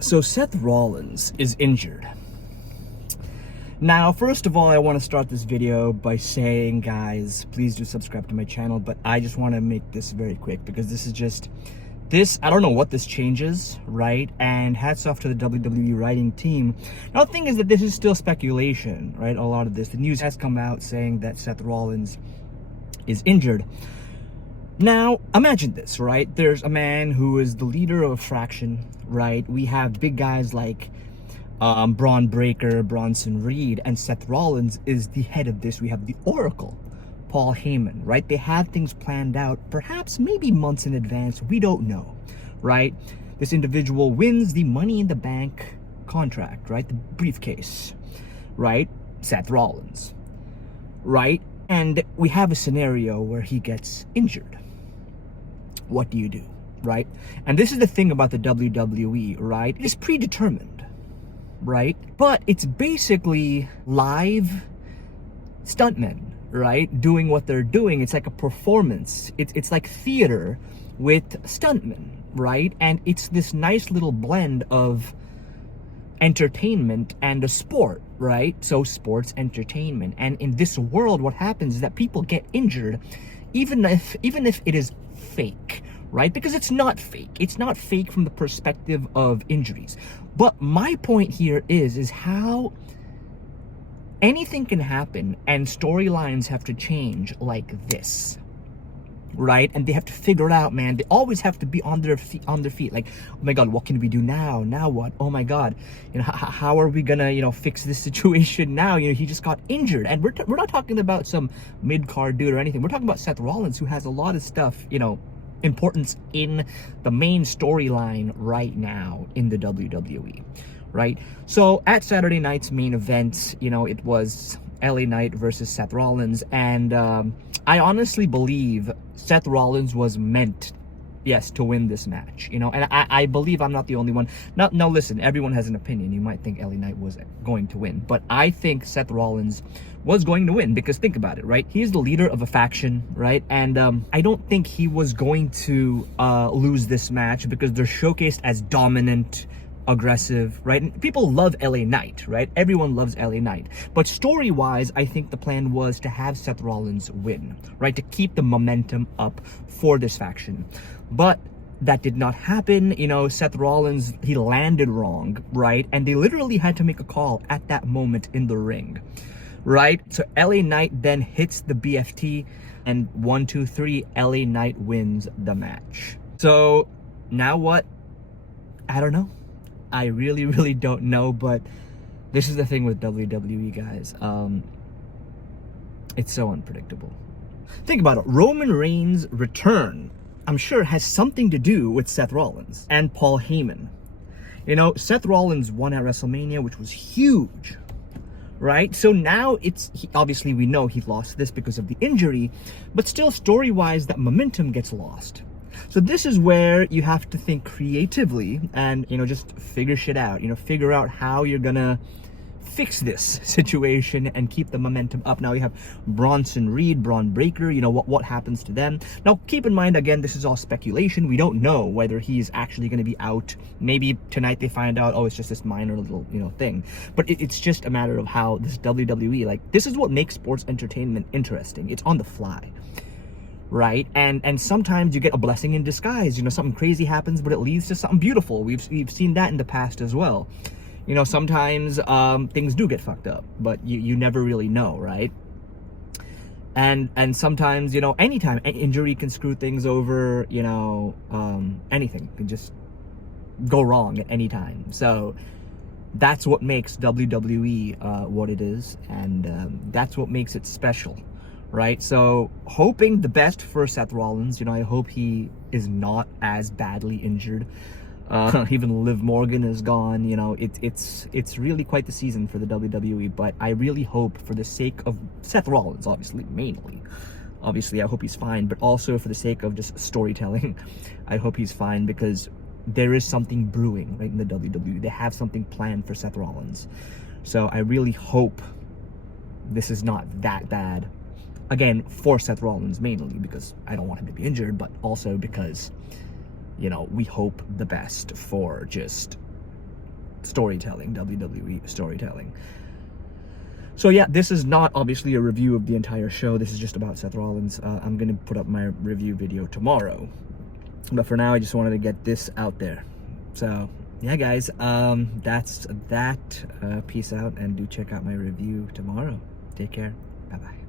So Seth Rollins is injured. Now, first of all, I want to start this video by saying, guys, please do subscribe to my channel, but I just want to make this very quick because this is just, I don't know what this changes, right? And hats off to the WWE writing team. Now, the thing is that this is still speculation, right? A lot of this. The news has come out saying that Seth Rollins is injured. Now, imagine this, right? There's a man who is the leader of a faction, right? We have big guys like Braun Breaker, Bronson Reed, and Seth Rollins is the head of this. We have the Oracle, Paul Heyman, right? They have things planned out, perhaps maybe months in advance. We don't know, right? This individual wins the Money in the Bank contract, right? The briefcase, right? Seth Rollins, right? And we have a scenario where he gets injured. What do you do, right? And this is the thing about the WWE, right? It is predetermined, right? But it's basically live stuntmen, right? Doing what they're doing. It's like a performance. It's like theater with stuntmen, right? And it's this nice little blend of entertainment and a sport, right? So sports entertainment. And in this world, what happens is that people get injured even if it is fake, right? Because it's not fake. It's not fake from the perspective of injuries. But my point here is how anything can happen and storylines have to change like this, right? And they have to figure it out, man. They always have to be on their feet. Like, oh my God, what can we do now? Now what? Oh my God, how are we gonna, fix this situation now? He just got injured, and we're not talking about some mid-card dude or anything. We're talking about Seth Rollins, who has a lot of stuff, importance in the main storyline right now in the WWE, right? So at Saturday night's main event, it was LA Knight versus Seth Rollins, and I honestly believe Seth Rollins was meant, yes, to win this match, and I believe I'm not the only one. Now listen, everyone has an opinion. You might think LA Knight was going to win, but I think Seth Rollins was going to win, because think about it, right? He's the leader of a faction, right? And I don't think he was going to lose this match, because they're showcased as dominant, aggressive, right? And people love LA Knight, right? Everyone loves LA Knight. But story-wise, I think the plan was to have Seth Rollins win, right? To keep the momentum up for this faction. But that did not happen. Seth Rollins, he landed wrong, right? And they literally had to make a call at that moment in the ring, right? So LA Knight then hits the BFT, and 1, 2, 3, LA Knight wins the match. So now what? I don't know. I really, really don't know, but this is the thing with WWE, guys. It's so unpredictable. Think about it. Roman Reigns' return, I'm sure, has something to do with Seth Rollins and Paul Heyman. Seth Rollins won at WrestleMania, which was huge, right? So now obviously we know he lost this because of the injury, but still story-wise, that momentum gets lost. So this is where you have to think creatively and, just figure shit out, figure out how you're gonna fix this situation and keep the momentum up. Now you have Bronson Reed, Braun Breaker, what happens to them. Now keep in mind, again, this is all speculation. We don't know whether he's actually going to be out. Maybe tonight they find out, oh, it's just this minor little, thing. But it's just a matter of how this WWE, this is what makes sports entertainment interesting. It's on the fly, right? And sometimes you get a blessing in disguise. Something crazy happens, but it leads to something beautiful. We've seen that in the past as well. Sometimes things do get fucked up, but you never really know, right? And sometimes, anytime an injury can screw things over, anything can just go wrong at any time. So that's what makes WWE what it is, and that's what makes it special, right? So hoping the best for Seth Rollins. I hope he is not as badly injured. Even Liv Morgan is gone. It's really quite the season for the WWE, but I really hope, for the sake of Seth Rollins, obviously I hope he's fine, but also for the sake of just storytelling, I hope he's fine, because there is something brewing right in the WWE. They have something planned for Seth Rollins. So I really hope this is not that bad. Again, for Seth Rollins mainly, because I don't want him to be injured, but also because, we hope the best for just storytelling, WWE storytelling. So yeah, this is not obviously a review of the entire show. This is just about Seth Rollins. I'm gonna put up my review video tomorrow, but for now I just wanted to get this out there. So yeah guys, that's that. Peace out, and do check out my review tomorrow. Take care. Bye bye.